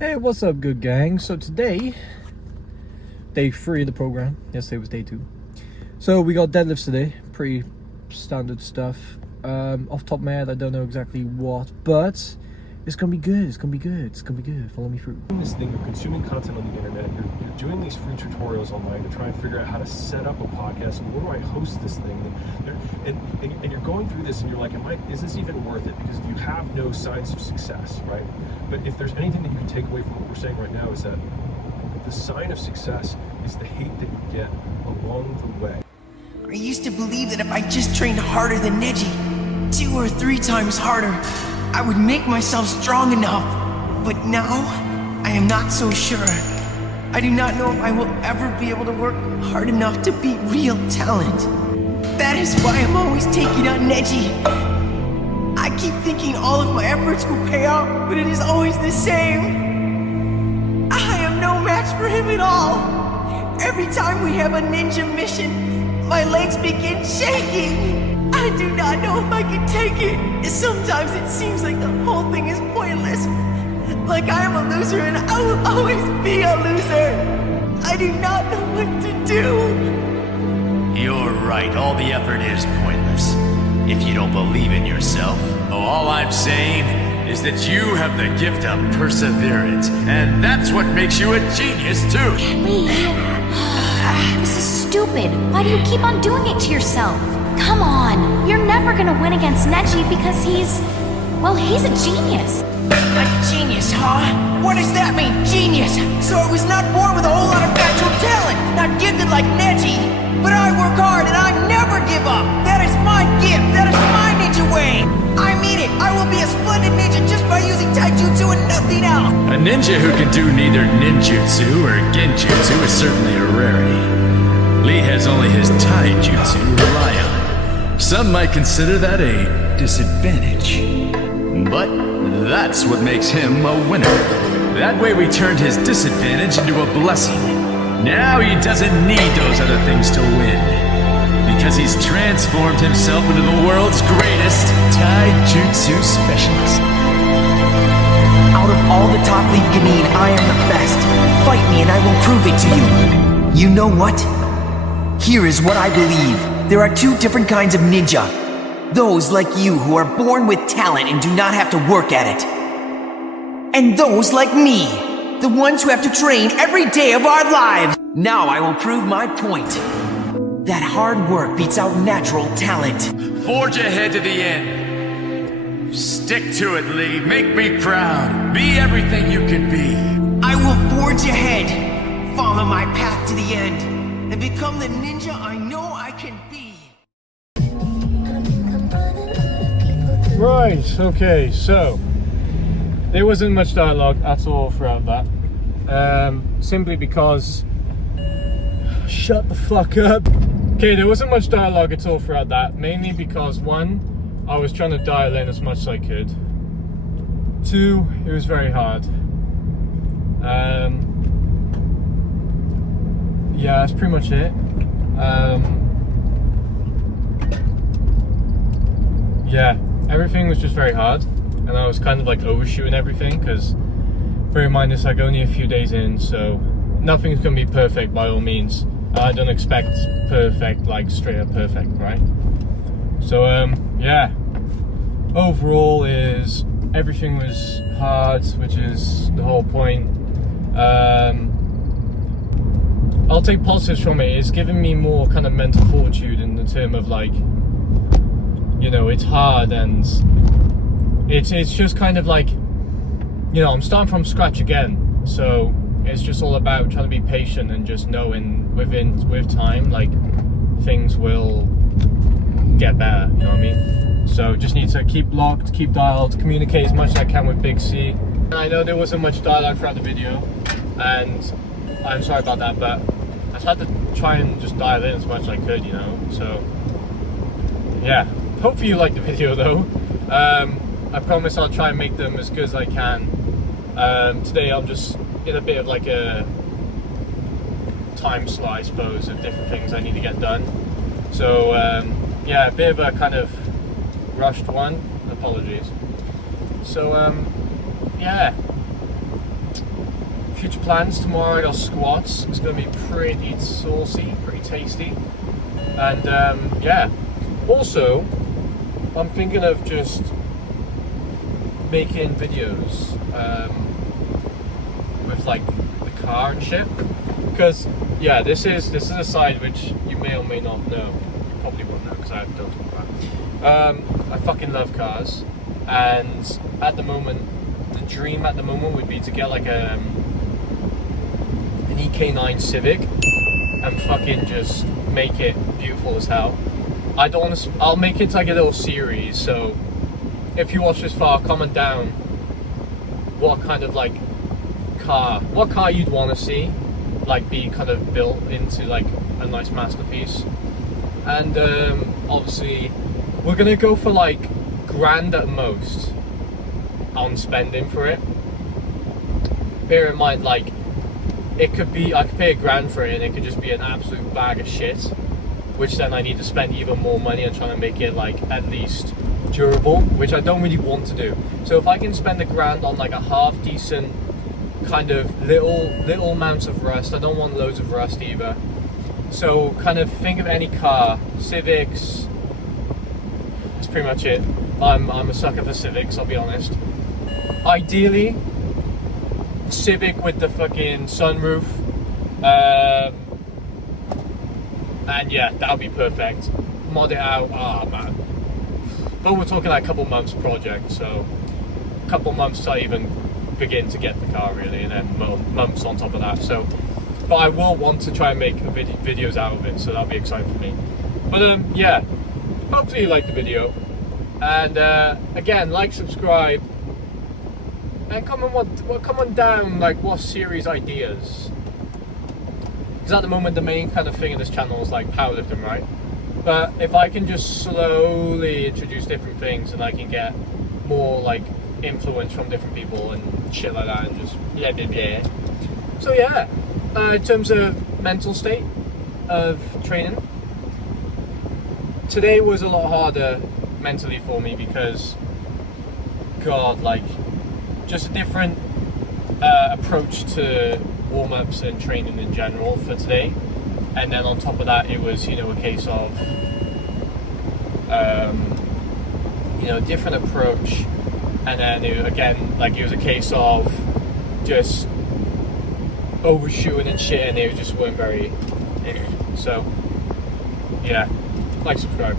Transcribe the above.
Hey, what's up, good gang? So today, day 3 of the program. Yesterday was day 2. So we got deadlifts today. Pretty standard stuff. Off the top of my head, I don't know exactly what, but it's gonna be good. It's gonna be good. It's gonna be good. Follow me through. This thing, you're consuming content on the internet. You're doing these free tutorials online to try and figure out how to set up a podcast. And where do I host this thing? And you're going through this, and you're like, is this even worth it? Because you have no signs of success, right? But if there's anything that you can take away from what we're saying right now, is that the sign of success is the hate that you get along the way. I used to believe that if I just trained harder than Neji, 2 or 3 times harder, I would make myself strong enough. But now, I am not so sure. I do not know if I will ever be able to work hard enough to beat real talent. That is why I'm always taking on Neji. I keep thinking all of my efforts will pay off, but it is always the same. I am no match for him at all. Every time we have a ninja mission, my legs begin shaking. I do not know if I can take it. Sometimes it seems like the whole thing is pointless. Like I am a loser and I will always be a loser. I do not know what to do. You're right, all the effort is pointless. If you don't believe in yourself, all I'm saying is that you have the gift of perseverance, and that's what makes you a genius too. Lee, this is stupid. Why do you keep on doing it to yourself? Come on, you're never gonna win against Neji because he's a genius. A genius, huh? What does that mean, genius? So I was not born with a whole lot of natural talent, not gifted like Neji. But I work hard and I never give up. That is my gift, that is my ninja way. I mean it, I will be a splendid ninja just by using taijutsu and nothing else. A ninja who can do neither ninjutsu or genjutsu is certainly a rarity. Lee has only his taijutsu to rely on. Some might consider that a disadvantage. But that's what makes him a winner. That way we turned his disadvantage into a blessing. Now he doesn't need those other things to win. Because he's transformed himself into the world's greatest taijutsu specialist. Out of all the top Leaf Ganin, I am the best. Fight me and I will prove it to you. You know what? Here is what I believe. There are 2 different kinds of ninja. Those like you who are born with talent and do not have to work at it. And those like me, the ones who have to train every day of our lives. Now I will prove my point. That hard work beats out natural talent. Forge ahead to the end. Stick to it, Lee. Make me proud. Be everything you can be. I will forge ahead, follow my path to the end, and become the ninja I know I can be. Right, okay, so there wasn't much dialogue at all throughout that. Simply because... Shut the fuck up. Okay, there wasn't much dialogue at all throughout that, mainly because 1, I was trying to dial in as much as I could. 2, it was very hard. Yeah, that's pretty much it. Yeah, everything was just very hard, and I was kind of like overshooting everything, because bear in mind it's like only a few days in, so nothing's gonna be perfect by all means. I don't expect perfect, like straight up perfect, right? So yeah, overall is everything was hard, which is the whole point. I'll take positives from it. It's given me more kind of mental fortitude in the term of like, you know, it's hard and it's just kind of like, you know, I'm starting from scratch again, so it's just all about trying to be patient and just knowing with time, like, things will get better, you know what I mean? So just need to keep locked, keep dialed, communicate as much as I can with Big C. And I know there wasn't much dialogue throughout the video, and I'm sorry about that, but I had to try and just dial in as much as I could, you know? So, yeah. Hopefully you liked the video though. I promise I'll try and make them as good as I can. Today I'm just in a bit of like a time slot, I suppose, of different things I need to get done. So yeah, a bit of a kind of rushed one, apologies. So yeah, future plans, tomorrow I got squats. It's going to be pretty saucy, pretty tasty. And yeah, also I'm thinking of just making videos with like the car and shit, because yeah, this is a side which you may or may not know. You probably won't know because I don't talk about it. I fucking love cars, and at the moment, the dream at the moment would be to get like an EK9 Civic and fucking just make it beautiful as hell. I don't want to. I'll make it like a little series. So if you watch this far, comment down what kind of like what car you'd want to see like be kind of built into like a nice masterpiece. And obviously we're gonna go for like grand at most on spending for it. Bear in mind, like, it could be, I could pay $1,000 for it and it could just be an absolute bag of shit, which then I need to spend even more money on trying to make it like at least durable, which I don't really want to do. So if I can spend $1,000 on like a half decent kind of little amounts of rust, I don't want loads of rust either. So kind of think of any car, Civics, that's pretty much it. I'm a sucker for Civics, I'll be honest. Ideally, Civic with the fucking sunroof, and yeah, that would be perfect. Mod it out, man. But we're talking like a couple months project, so a couple months to even begin to get the car really, and then months on top of that. So, but I will want to try and make videos out of it, so that'll be exciting for me. But yeah, hopefully you liked the video, and again, like, subscribe, and comment down like what series ideas. Because at the moment the main kind of thing in this channel is like powerlifting, right? But if I can just slowly introduce different things and I can get more like influence from different people and shit like that, and just blah blah blah. So yeah, in terms of mental state of training, today was a lot harder mentally for me because, God, like, just a different approach to warm-ups and training in general for today. And then on top of that, it was, you know, a case of you know, different approach. And then it was a case of just overshooting and shit, and it just weren't very. So yeah, like, subscribe.